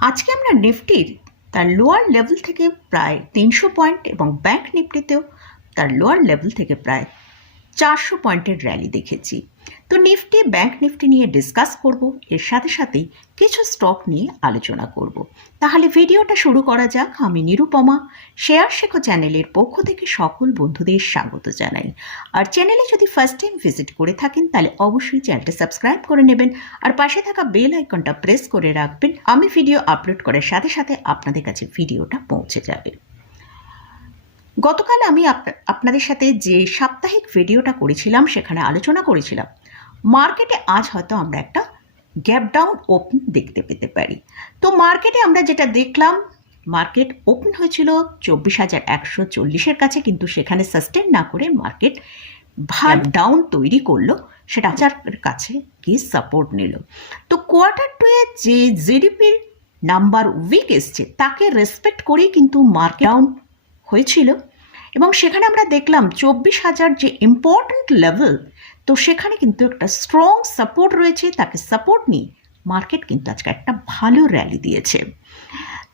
আজকে আমরা নিফটির তার লোয়ার লেভেল থেকে প্রায় তিনশো পয়েন্ট এবং ব্যাংক নিফটিতেও তার লোয়ার লেভেল থেকে প্রায় চারশো পয়েন্টের র্যালি দেখেছি। তো নিফটি, ব্যাংক নিফটি নিয়ে ডিসকাস করব। এর সাথে সাথেই কিছু স্টক নিয়ে আলোচনা করব। তাহলে ভিডিওটা শুরু করা যাক। আমি নিরুপমা। শেয়ার শেখো চ্যানেলের পক্ষ থেকে সকল বন্ধুদের স্বাগত জানাই। আর চ্যানেলে যদি ফার্স্ট টাইম ভিজিট করে থাকেন, তাহলে অবশ্যই চ্যানেলটা সাবস্ক্রাইব করে নেবেন। আর পাশে থাকা বেল আইকনটা প্রেস করে রাখবেন। আমি ভিডিও আপলোড করার সাথে সাথে আপনাদের কাছে ভিডিওটা পৌঁছে যাবে। গতকাল আমি আপ- আপনাদের সাথে যে সাপ্তাহিক ভিডিওটা করেছিলাম সেখানে আলোচনা করেছিলাম। মার্কেটে আজ হয়তো আমরা একটা গ্যাপ ডাউন ওপেন দেখতে পেতে পারি। তো মার্কেটে আমরা যেটা দেখলাম মার্কেট ওপেন হয়েছিল চব্বিশ হাজার একশো চল্লিশের কাছে কিন্তু সেখানে সাস্টেন না করে মার্কেট ভাগ ডাউন তৈরি করল সেটা হাজারের কাছে গিয়ে সাপোর্ট নিল। তো কোয়ার্টার টুয়ে যে জিডিপির নাম্বার উইক এসছে তাকে রেসপেক্ট করেই কিন্তু মার্কেট ডাউন হয়েছিল। এবং সেখানে আমরা দেখলাম চব্বিশ হাজার যে ইম্পর্ট্যান্ট লেভেল তো সেখানে কিন্তু একটা স্ট্রং সাপোর্ট রয়েছে, তাকে সাপোর্ট নিয়ে মার্কেট কিন্তু আজকে একটা ভালো র্যালি দিয়েছে।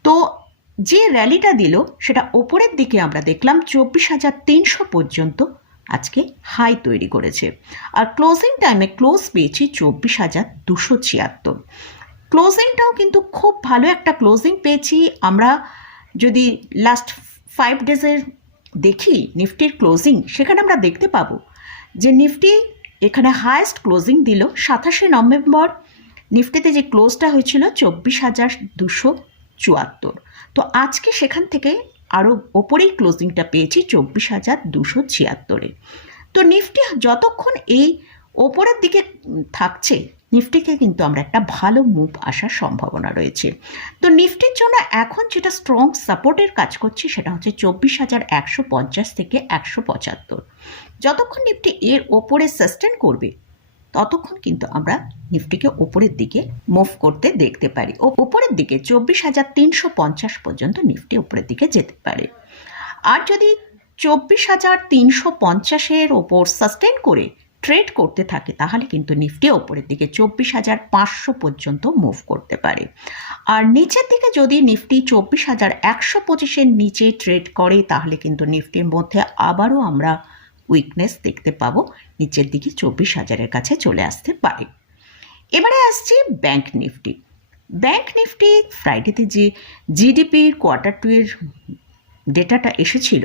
তো যে র্যালিটা দিল, সেটা ওপরের দিকে আমরা দেখলাম চব্বিশ হাজার তিনশো পর্যন্ত আজকে হাই তৈরি করেছে। আর ক্লোজিং টাইমে ক্লোজ পেয়েছি চব্বিশ হাজার দুশো ছিয়াত্তর। ক্লোজিংটাও কিন্তু খুব ভালো একটা ক্লোজিং পেয়েছি। আমরা যদি লাস্ট ফাইভ ডেজের দেখি নিফটির ক্লোজিং সেখানে আমরা দেখতে পাবো যে নিফটি এখানে হায়েস্ট ক্লোজিং দিল সাতাশে নভেম্বর। নিফটিতে যে ক্লোজটা হয়েছিল চব্বিশ হাজার দুশো চুয়াত্তর। তো আজকে সেখান থেকে আরও ওপরেই ক্লোজিংটা পেয়েছি চব্বিশ হাজার দুশো ছিয়াত্তরে। তো নিফটি যতক্ষণ এই ওপরের দিকে থাকছে নিফটিকে কিন্তু আমরা একটা ভালো মুভ আসার সম্ভাবনা রয়েছে। তো নিফটির জন্য এখন যেটা স্ট্রং সাপোর্টের কাজ করছে সেটা হচ্ছে চব্বিশ হাজার একশো পঞ্চাশ থেকে একশো পঁচাত্তর। যতক্ষণ নিফটি এর ওপরে সাস্টেন করবে, ততক্ষণ কিন্তু আমরা নিফটিকে ওপরের দিকে মুভ করতে দেখতে পারি। ও ওপরের দিকে চব্বিশ হাজার তিনশো পঞ্চাশ পর্যন্ত নিফটি ওপরের দিকে যেতে পারে। আর যদি চব্বিশ হাজার তিনশো পঞ্চাশের ওপর সাস্টেন করে ট্রেড করতে থাকে, তাহলে কিন্তু নিফটি ওপরের দিকে চব্বিশ হাজার পাঁচশো পর্যন্ত মুভ করতে পারে। আর নিচের দিকে যদি নিফটি চব্বিশ হাজার একশো পঁচিশের নিচে ট্রেড করে, তাহলে কিন্তু নিফটির মধ্যে আবারও আমরা উইকনেস দেখতে পাবো, নিচের দিকে চব্বিশ হাজারের কাছে চলে আসতে পারে। এবারে আসছি ব্যাংক নিফটি ব্যাংক নিফটি ফ্রাইডেতে যে জিডিপির কোয়ার্টার টু এর ডেটাটা এসেছিল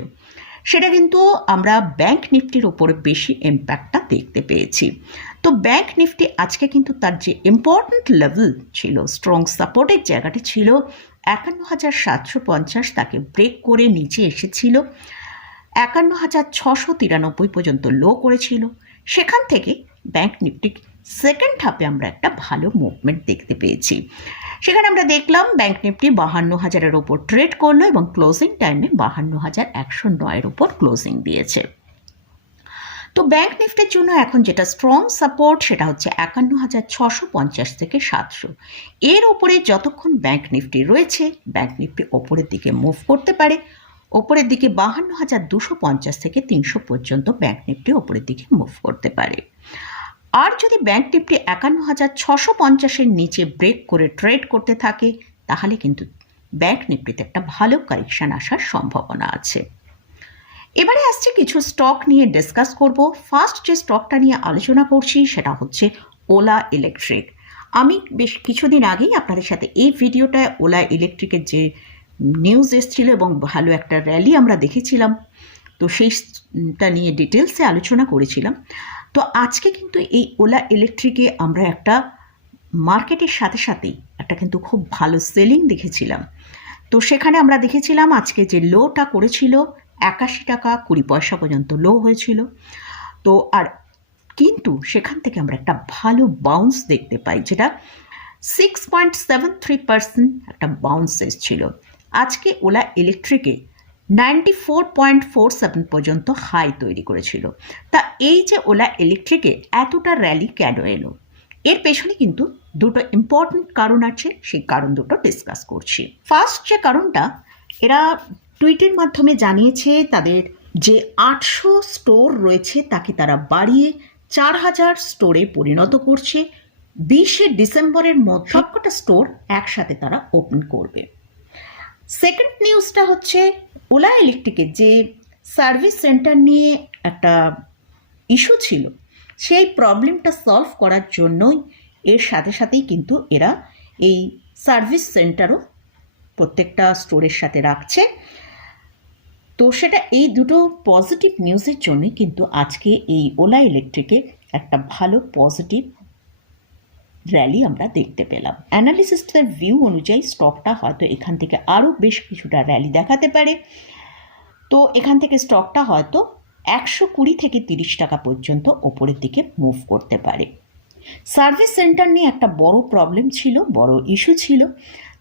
সেটা কিন্তু আমরা ব্যাংক নিফটির ওপরে বেশি ইম্প্যাক্টটা দেখতে পেয়েছি। তো ব্যাংক নিফটি আজকে কিন্তু তার যে ইম্পর্ট্যান্ট লেভেল ছিল স্ট্রং সাপোর্টের জায়গাটি ছিল, একান্ন হাজার সাতশো পঞ্চাশ তাকে ব্রেক করে নিচে এসেছিল, একান্ন হাজার ছশো তিরানব্বই পর্যন্ত লো করেছিল। সেখান থেকে ব্যাংক নিফটি সেকেন্ড হাফে আমরা একটা ভালো মুভমেন্ট দেখতে পেয়েছি। সেখানে আমরা দেখলাম ব্যাংক নিফটি বাহান্ন হাজারের ওপর ট্রেড করল এবং ক্লোজিং টাইমে বাহান্ন হাজার একশো নয়ের ওপর ক্লোজিং দিয়েছে। তো ব্যাংক নিফটির জন্য এখন যেটা স্ট্রং সাপোর্ট সেটা হচ্ছে একান্ন হাজার ছশো পঞ্চাশ থেকে সাতশো। এর ওপরে যতক্ষণ ব্যাংক নিফটি রয়েছে ব্যাংক নিফটি ওপরের দিকে মুভ করতে পারে। ওপরের দিকে বাহান্ন হাজার দুশো পঞ্চাশ থেকে তিনশো পর্যন্ত ব্যাংক নিফটি ওপরের দিকে মুভ করতে পারে। আর যদি ব্যাংক নিফটি একান্ন হাজার ছশো পঞ্চাশের নিচে ব্রেক করে ট্রেড করতে থাকে, তাহলে কিন্তু ব্যাঙ্ক নিফটিতে একটা ভালো কারেকশন আসার সম্ভাবনা আছে। এবারে আসছে কিছু স্টক নিয়ে ডিসকাস করব। ফার্স্ট যে স্টকটা নিয়ে আলোচনা করছি, সেটা হচ্ছে ওলা ইলেকট্রিক আমি বেশ কিছুদিন আগেই আপনাদের সাথে এই ভিডিওটায় ওলা ইলেকট্রিকের যে নিউজ এসেছিল এবং ভালো একটা র্যালি আমরা দেখেছিলাম, তো সেইটা নিয়ে ডিটেলসে আলোচনা করেছিলাম। তো আজকে কিন্তু এই ওলা ইলেকট্রিকে আমরা একটা মার্কেটের সাথে সাথেই একটা কিন্তু খুব ভালো সেলিং দেখেছিলাম। তো সেখানে আমরা দেখেছিলাম আজকে যে লোটা করেছিল একাশি টাকা কুড়ি পয়সা পর্যন্ত লো হয়েছিল। তো আর কিন্তু সেখান থেকে আমরা একটা ভালো বাউন্স দেখতে পাই, যেটা six point seven three percent একটা বাউন্স এসেছিল। আজকে Ola ইলেকট্রিকে ninety four point four seven পর্যন্ত হাই তৈরি করেছিল। তা এই যে ওলা ইলেকট্রিকে এতটা র্যালি কেন এলো? এর পেছনে কিন্তু দুটো ইম্পর্ট্যান্ট কারণ আছে, সেই কারণ দুটো ডিসকাস করছি। ফার্স্ট যে কারণটা, এরা টুইটের মাধ্যমে জানিয়েছে তাদের যে আটশো স্টোর রয়েছে তাকে তারা বাড়িয়ে চার হাজার স্টোরে পরিণত করছে। বিশে ডিসেম্বরের মধ্যে সবকটা স্টোর একসাথে তারা ওপেন করবে। সেকেন্ড নিউজটা হচ্ছে ওলা ইলেকট্রিকের যে সার্ভিস সেন্টার নিয়ে একটা ইস্যু ছিল, সেই প্রবলেমটা সলভ করার জন্যই এর সাথে সাথেই কিন্তু এরা এই সার্ভিস সেন্টারও প্রত্যেকটা স্টোরের সাথে রাখছে। তো সেটা এই দুটো পজিটিভ নিউজের জন্যই কিন্তু আজকে এই ওলা ইলেকট্রিকে একটা ভালো পজিটিভ র্যালি আমরা দেখতে পেলাম। অ্যানালিসিস্টদের ভিউ অনুযায়ী স্টকটা হয়তো এখান থেকে আরও বেশ কিছুটা র্যালি দেখাতে পারে। তো এখান থেকে স্টকটা হয়তো একশো কুড়ি থেকে তিরিশ টাকা পর্যন্ত ওপরের দিকে মুভ করতে পারে। সার্ভিস সেন্টার নিয়ে একটা বড় প্রবলেম ছিল, বড় ইস্যু ছিল।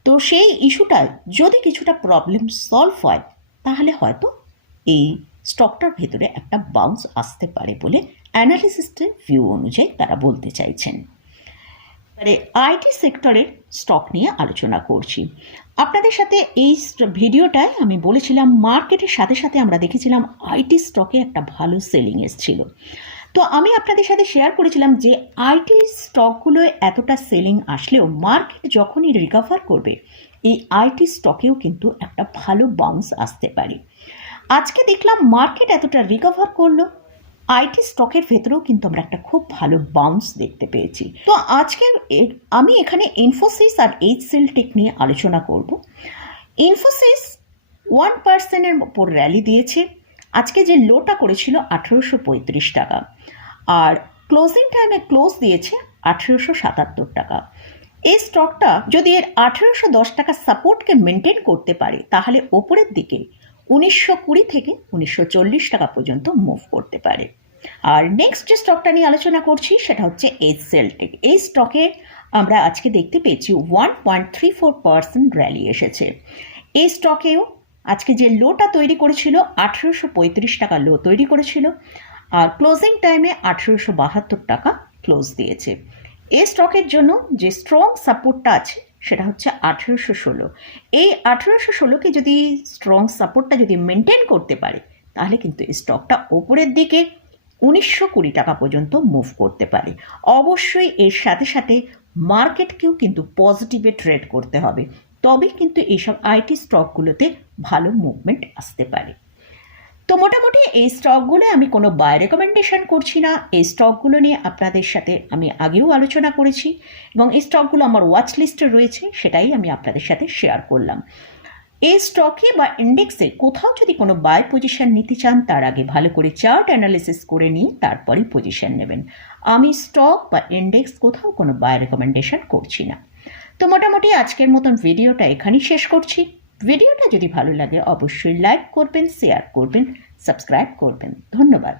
তো সেই ইস্যুটা যদি কিছুটা প্রবলেম সলভ হয়, তাহলে হয়তো এই স্টকটার ভেতরে একটা বাউন্স আসতে পারে বলে অ্যানালিসিস্টের ভিউ অনুযায়ী তারা বলতে চাইছেন। এবারে আইটি সেক্টরের স্টক নিয়ে আলোচনা করছি। আপনাদের সাথে এই ভিডিওটায় আমি বলেছিলাম মার্কেটের সাথে সাথে আমরা দেখেছিলাম আইটি স্টকে একটা ভালো সেলিং এসেছিল। তো আমি আপনাদের সাথে শেয়ার করেছিলাম যে আইটি স্টকগুলোয় এতটা সেলিং আসলেও মার্কেট যখনই রিকভার করবে, এই আইটি স্টকেও কিন্তু একটা ভালো বাউন্স আসতে পারে। আজকে দেখলাম মার্কেট এতটা রিকভার করল আইটি স্টকের ভেতরেও কিন্তু আমরা একটা খুব ভালো বাউন্স দেখতে পেয়েছি। তো আজকে এ- আমি এখানে ইনফোসিস আর এইচ টেক নিয়ে আলোচনা করব। ইনফোসিস ওয়ান পার্সেন্টের ওপর র্যালি দিয়েছে। আজকে যে লোটা করেছিল আঠেরোশো পঁয়ত্রিশ টাকা। আর ক্লোজিং টাইমে ক্লোজ দিয়েছে আঠেরোশো সাতাত্তর টাকা। এই স্টকটা যদি এর আঠেরোশো দশ টাকা সাপোর্টকে মেনটেন করতে পারে, তাহলে ওপরের দিকে উনিশশো কুড়ি থেকে উনিশশো চল্লিশ টাকা পর্যন্ত মুভ করতে পারে। আর নেক্সট যে স্টকটা নিয়ে আলোচনা করছি, সেটা হচ্ছে এইচ সেলটেক এই স্টকে আমরা আজকে দেখতে পেয়েছি one point three four percent rally এসেছে। এই স্টকেও আজকে যে লোটা তৈরি করেছিল, আঠেরোশো পঁয়ত্রিশ টাকা লো তৈরি করেছিল, আর ক্লোজিং টাইমে আঠেরোশো বাহাত্তর টাকা ক্লোজ দিয়েছে। এই স্টকের জন্য যে স্ট্রং সাপোর্টটা আছে, সেটা হচ্ছে আঠেরোশো ষোলো। এই আঠেরোশো ষোলোকে যদি স্ট্রং সাপোর্টটা যদি মেনটেন করতে পারে, তাহলে কিন্তু এই স্টকটা ওপরের দিকে উনিশশো কুড়ি টাকা পর্যন্ত মুভ করতে পারে। অবশ্যই এর সাথে সাথে মার্কেটকেও কিন্তু পজিটিভে ট্রেড করতে হবে। তবে কিন্তু এইসব আইটি স্টকগুলোতে ভালো মুভমেন্ট আসতে পারে। তো মোটামুটি এই স্টকগুলো আমি কোনো বাই রেকমেন্ডেশন করছি না। এই স্টকগুলো নিয়ে আপনাদের সাথে আমি আগেও আলোচনা করেছি এবং এই স্টকগুলো আমার ওয়াচ লিস্টে রয়েছে, সেটাই আমি আপনাদের সাথে শেয়ার করলাম। এই স্টকে বা ইন্ডেক্সে কোথাও যদি কোনো বাই পজিশন নিতে চান, তার আগে ভালো করে চার্ট অ্যানালিসিস করে নিয়ে তারপরেই পজিশন নেবেন। আমি স্টক বা ইন্ডেক্স কোথাও কোনো বাই রেকমেন্ডেশন করছি না। তো মোটামুটি আজকের মতন ভিডিওটা এখানেই শেষ করছি। ভিডিওটা যদি ভালো লাগে, অবশ্যই লাইক করবেন শেয়ার করবেন সাবস্ক্রাইব করবেন। ধন্যবাদ।